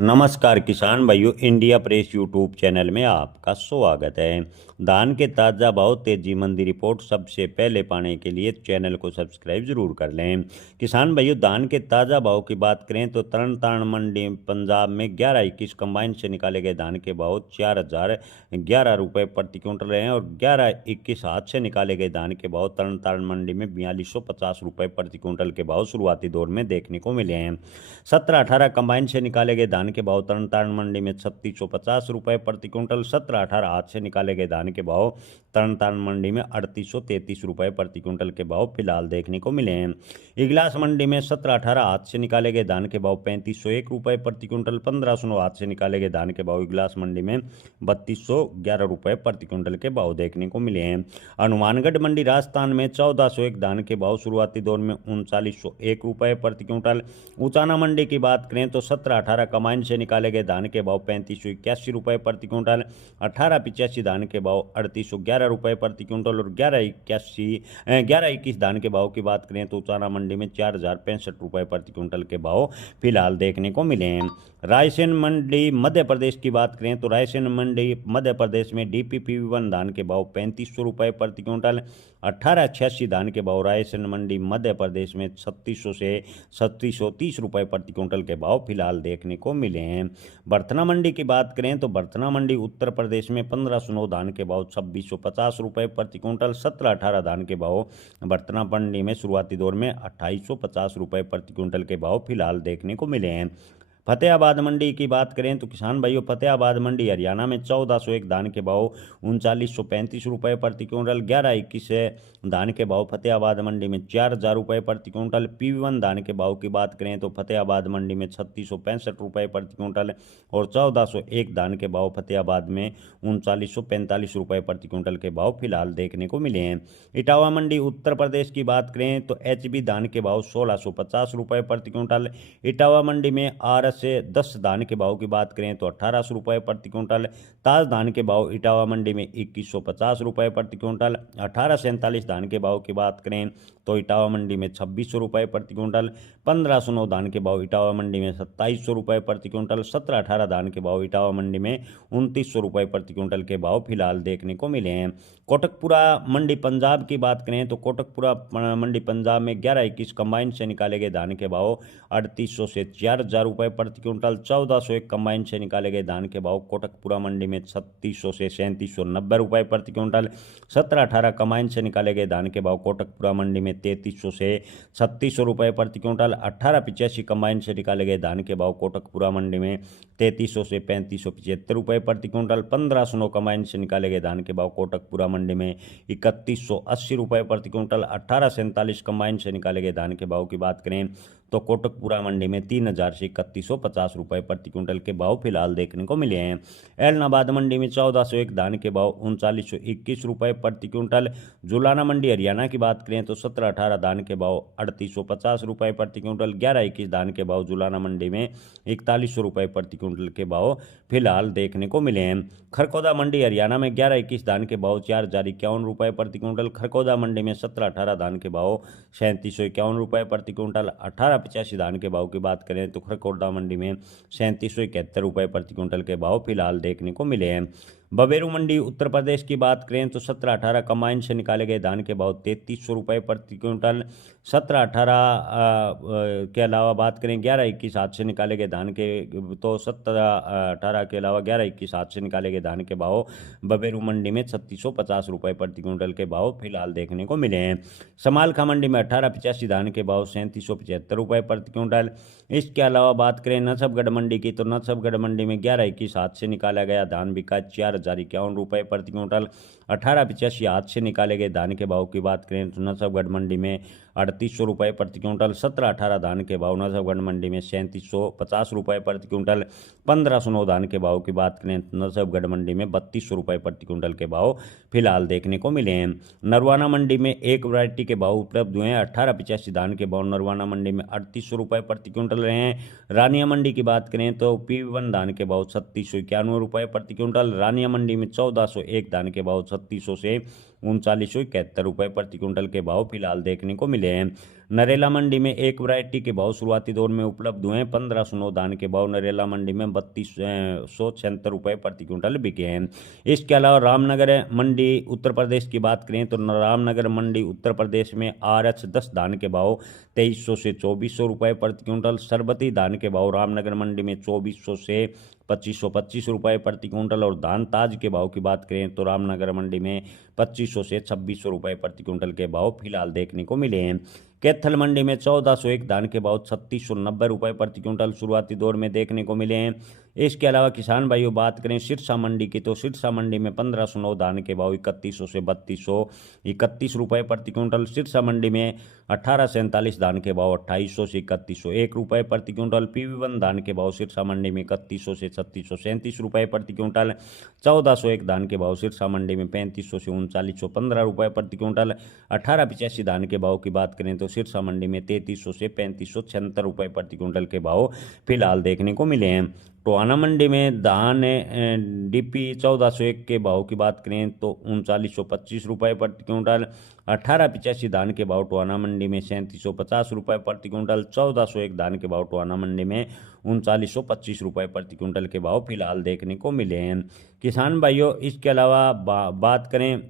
नमस्कार किसान भाइयों, इंडिया प्रेस यूट्यूब चैनल में आपका स्वागत है। धान के ताज़ा भाव तेजी मंदी रिपोर्ट सबसे पहले पाने के लिए चैनल को सब्सक्राइब जरूर कर लें। किसान भाइयों, धान के ताज़ा भाव की बात करें तो तरन तारण मंडी पंजाब में 11-21 कंबाइन से निकाले गए धान के भाव 4,011 रुपये प्रति क्विंटल रहे हैं और 11-21 हाथ से निकाले गए धान के भाव तरन तारण मंडी में 4250 रुपये प्रति क्विंटल के भाव शुरुआती दौर में देखने को मिले हैं। 17-18 कंबाइन से निकाले गए धान के भाव तरन तारण मंडी में 3650 रुपये प्रति क्विंटल, 17-18 हाथ से निकाले गए धान के भाव तरन तारण मंडी में 3833 रुपये प्रति क्विंटल के भाव फिलहाल देखने को मिले हैं। इगलास मंडी में 17-18 हाथ से निकाले गए धान के भाव 3501 रुपये प्रति क्विंटल, 1500 हाथ से निकाले गए धान के भाव इगलास मंडी में 3211 रुपये प्रति क्विंटल के भाव देखने को मिले हैं। हनुमानगढ़ मंडी राजस्थान में 1401 धान के भाव शुरुआती दौर में 3901 रुपये प्रति क्विंटल। उचाना मंडी की बात करें तो 17-18 कमाइन से निकाले गए धान के भाव 3581 रुपये प्रति क्विंटल, 1885 धान के भाव 3811 रुपये प्रति क्विंटल और 1121 धान के भाव की बात करें तो उचाना मंडी में 4065 रुपये प्रति क्विंटल के भाव फिलहाल देखने को मिले हैं। रायसेन मंडी मध्य प्रदेश की बात करें तो रायसेन मंडी मध्य प्रदेश में DPP1 धान के भाव 3500 रुपये प्रति क्विंटल, 1886 धान के भाव रायसेन मंडी मध्य प्रदेश में 3600 से 3730 रुपये प्रति क्विंटल के भाव फिलहाल देखने को मिले हैं। बर्थना मंडी की बात करें तो बर्थना मंडी उत्तर प्रदेश में 1509 धान के भाव 2650 रुपये प्रति क्विंटल, 17-18 धान के भाव बर्थना मंडी में शुरुआती दौर में 2850 रुपये प्रति क्विंटल के भाव फिलहाल देखने को मिले हैं। फतेहाबाद मंडी की बात करें तो किसान भाइयों, फतेहाबाद मंडी हरियाणा में 1401 धान के भाव 3935 रुपये प्रति क्विंटल, 1121 धान के भाव फतेहाबाद मंडी में 4000 रुपये प्रति क्विंटल। PV1 धान के भाव की बात करें तो फतेहाबाद मंडी में 3665 रुपये प्रति क्विंटल और 1401 धान के भाव फतेहाबाद में 3945 रुपये प्रति क्विंटल के भाव फिलहाल देखने को मिले हैं। इटावा मंडी उत्तर प्रदेश की बात करें तो HB धान के भाव 1650 रुपये प्रति क्विंटल। इटावा मंडी में RS से 10 धान के भाव की बात करें तो 1800 रुपये प्रति क्विंटल। ताज धान के भाव इटावा मंडी में 2150 रुपये प्रति क्विंटल। 1847 धान के भाव की बात करें तो इटावा मंडी में 2600 रुपये प्रति क्विंटल। 1509 धान के भाव इटावा मंडी में 2700 रुपये प्रति क्विंटल। 17-18 धान के भाव इटावा मंडी में 2900 रुपये प्रति क्विंटल के भाव फिलहाल देखने को मिले हैं। कोटकपुरा मंडी पंजाब की बात करें तो कोटकपुरा मंडी पंजाब में 11-21 कंबाइन से निकाले गए धान के भाव 3800 से 4000 रुपये प्रति क्विंटल। 1401 कंबाइन से निकाले गए धान के भाव कोटकपुरा मंडी में 3600 से 3790 रुपये प्रति क्विंटल। 17-18 कंबाइन से निकाले गए धान के भाव कोटकपुरा मंडी में 3300 से 3600 रुपये प्रति क्विंटल। 1885 कंबाइन से निकाले गए धान के भाव कोटकपुरा मंडी में 3300 से 3575 रुपये प्रति क्विंटल। 1509 कंबाइन से निकाले गए धान के भाव कोटकपुरा मंडी में 3180 रुपये प्रति क्विंटल। 1847 कंबाइन से निकाले गए धान के भाव की बात करें तो कोटकपुरा मंडी में 3000 से 3150 रुपये प्रति क्विंटल के भाव फिलहाल देखने को मिले हैं। एलनाबाद मंडी में 1401 धान के भाव 3921 रुपये प्रति क्विंटल। जुलाना मंडी हरियाणा की बात करें तो 17-18 धान के भाव 3850 रुपये प्रति क्विंटल। 11-21 धान के भाव जुलाना मंडी में 4100 रुपये प्रति क्विंटल के भाव फिलहाल देखने को मिले हैं। खरखौदा मंडी हरियाणा में 11-21 धान के भाव 4051 रुपये प्रति क्विंटल। खरखौदा मंडी में 17-18 धान के भाव 3751 रुपये प्रति क्विंटल। 1885 धान के भाव की बात करें तो खरखौदा मंडी में 3771 रुपये प्रति क्विंटल के भाव फिलहाल देखने को मिले हैं। बबेरू मंडी उत्तर प्रदेश की बात करें तो 17-18 कंबाइन से निकाले गए धान के भाव 3300 रुपये प्रति क्विंटल। 17-18 के अलावा बात करें 11-21 हाथ से निकाले गए धान के तो 17-18 के अलावा 11-21 हाथ से निकाले गए धान के भाव बबेरू मंडी में 3650 रुपये प्रति क्विंटल के भाव फिलहाल देखने को मिले हैं। समालखा मंडी में 1885 धान के भाव 3775 रुपये प्रति क्विंटल। इसके अलावा बात करें नसबगढ़ मंडी की तो नसबगढ़ मंडी में 11-21 हाथ से निकाला गया धान बिका 4051 रुपये प्रति क्विंटल। 1885 हाथ से निकाले गए धान के भाव की बात करें तो नसबगढ़ मंडी में 3800 रुपये प्रति क्विंटल। 17-18 धान के भाव नसबगढ़ मंडी में 3750 रुपये प्रति क्विंटल। 1509 धान के भाव की बात करें तो नसबगढ़ मंडी में 3200 रुपये प्रति क्विंटल के भाव फिलहाल देखने को मिले हैं। नरवाना मंडी में एक वैरायटी के भाव उपलब्ध हुए हैं। 1885 धान के भाव नरवाना मंडी में 3800 रुपये प्रति क्विंटल रहे हैं। रानिया मंडी की बात करें तो PV1 धान के भाव 3691 रुपये प्रति क्विंटल। रानिया मंडी में 1401 धान के भाव 3600 से 3971 रुपये प्रति क्विंटल के भाव फिलहाल देखने को मिले हैं। नरेला मंडी में एक वैरायटी के भाव शुरुआती दौर में उपलब्ध हुए हैं। 1509 धान के भाव नरेला मंडी में 3276 रुपये प्रति क्विंटल बिके हैं। इसके अलावा रामनगर मंडी उत्तर प्रदेश की बात करें तो रामनगर मंडी उत्तर प्रदेश में RH 10 धान के भाव 2300 से 2400 रुपये प्रति क्विंटल। सरबती धान के भाव रामनगर मंडी में 2400 से 2525 रुपये प्रति क्विंटल और धान ताज के भाव की बात करें तो रामनगर मंडी में 2500 से 2600 रुपये प्रति क्विंटल के भाव फिलहाल देखने को मिले हैं। कैथल मंडी में 1401 धान के भाव 3690 रुपये प्रति क्विंटल शुरुआती दौर में देखने को मिले हैं। इसके अलावा किसान भाइयों बात करें सिरसा मंडी की तो सिरसा मंडी में 1509 धान के भाव 3100 से 3231 रुपये प्रति क्विंटल। सिरसा मंडी में 1847 धान के भाव 2800 से 3101 रुपये प्रति क्विंटल। PV1 धान के भाव सिरसा मंडी में 3100 से 3637 रुपये प्रति क्विंटल। 1401 धान के भाव सिरसा मंडी में 3500 से 3915 रुपये प्रति क्विंटल। 1885 धान के भाव की बात करें तो सिरसा मंडी में 3300 से 3576 रुपये प्रति क्विंटल के भाव फिलहाल देखने को मिले हैं। टोहाना मंडी में धान DP 1401 के भाव की बात करें तो 3925 रुपये प्रति क्विंटल। 1885 धान के भाव टोहाना मंडी में 3750 रुपये प्रति क्विंटल। 1401 धान के भाव टोहाना मंडी में 3925 रुपये प्रति क्विंटल के भाव फिलहाल देखने को मिले हैं। किसान भाइयों इसके अलावा बात करें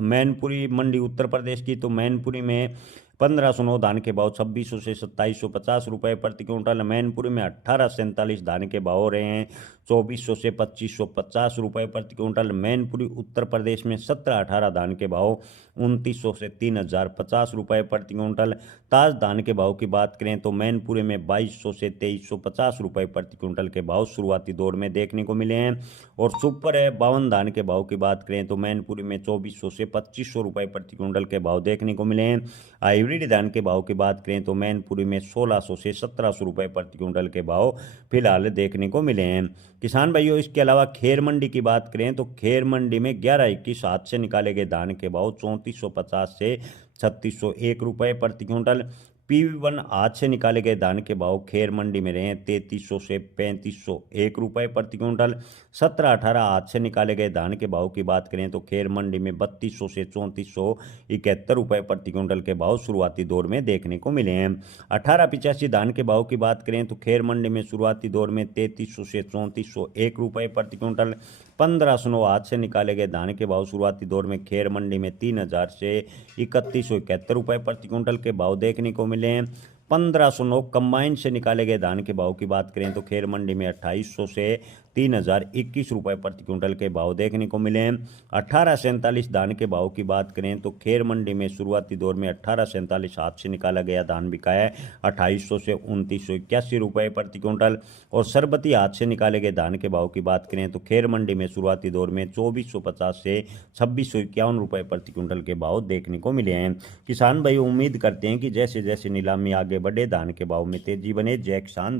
मैनपुरी मंडी उत्तर प्रदेश की तो मैनपुरी में 1509 धान के भाव 2600 से 2750 रुपये प्रति क्विंटल। मैनपुरी में 1847 धान के भाव हो रहे हैं 2400 से 2550 रुपये प्रति क्विंटल। मैनपुरी उत्तर प्रदेश में 1718 धान के भाव 2900 से 3050 रुपये प्रति क्विंटल। ताज धान के भाव की बात करें तो मैनपुरी में 2200 से 2350 रुपये प्रति क्विंटल के भाव शुरुआती दौर में देखने को मिले हैं। और सुपर 52 धान के भाव की बात करें तो मैनपुरी में 2400 से 2500 रुपये प्रति क्विंटल के भाव देखने को मिले हैं। हाइब्रिड धान के भाव की बात करें तो मैनपुरी में 1600 से 1700 रुपये प्रति क्विंटल के भाव फिलहाल देखने को मिले हैं। किसान भाइयों इसके अलावा खेर मंडी की बात करें तो खेर मंडी में 11-21 हाथ से निकाले गए धान के भाव 3450 से 3601 रुपये प्रति क्विंटल। PV1 हाथ से निकाले गए धान के भाव खेर मंडी में रहे 3300 से 3501 रुपये प्रति क्विंटल। 1718 हाथ से निकाले गए धान के भाव की बात करें तो खेर मंडी में 3200 से 3471 रुपये प्रति क्विंटल के भाव शुरुआती दौर में देखने को मिले हैं। 1885 धान के भाव की बात करें तो खेर मंडी में शुरुआती दौर में 3300 से 3401 रुपये प्रति क्विंटल। 1509 हाथ से निकाले गए धान के भाव शुरुआती दौर में खेर मंडी में 3000 से 3171 रुपये प्रति क्विंटल के भाव देखने को मिले हैं। 1509 कंबाइन से निकाले गए धान के भाव की बात करें तो खेर मंडी में 2800 से 3021 रुपये प्रति क्विंटल के भाव देखने को मिले हैं। 1847 धान के भाव की बात करें तो खेर मंडी में शुरुआती दौर में 1847 हाथ से निकाला गया धान बिका है 2800 से 2981 रुपये प्रति क्विंटल। और सरबती हाथ से निकाले गए धान के भाव की बात करें तो खेर मंडी में शुरुआती दौर में 2450 से 2651 रुपये प्रति क्विंटल के भाव देखने को मिले हैं। किसान भाई उम्मीद करते हैं कि जैसे जैसे नीलामी आगे बढ़े धान के भाव में तेजी बने। जय किसान।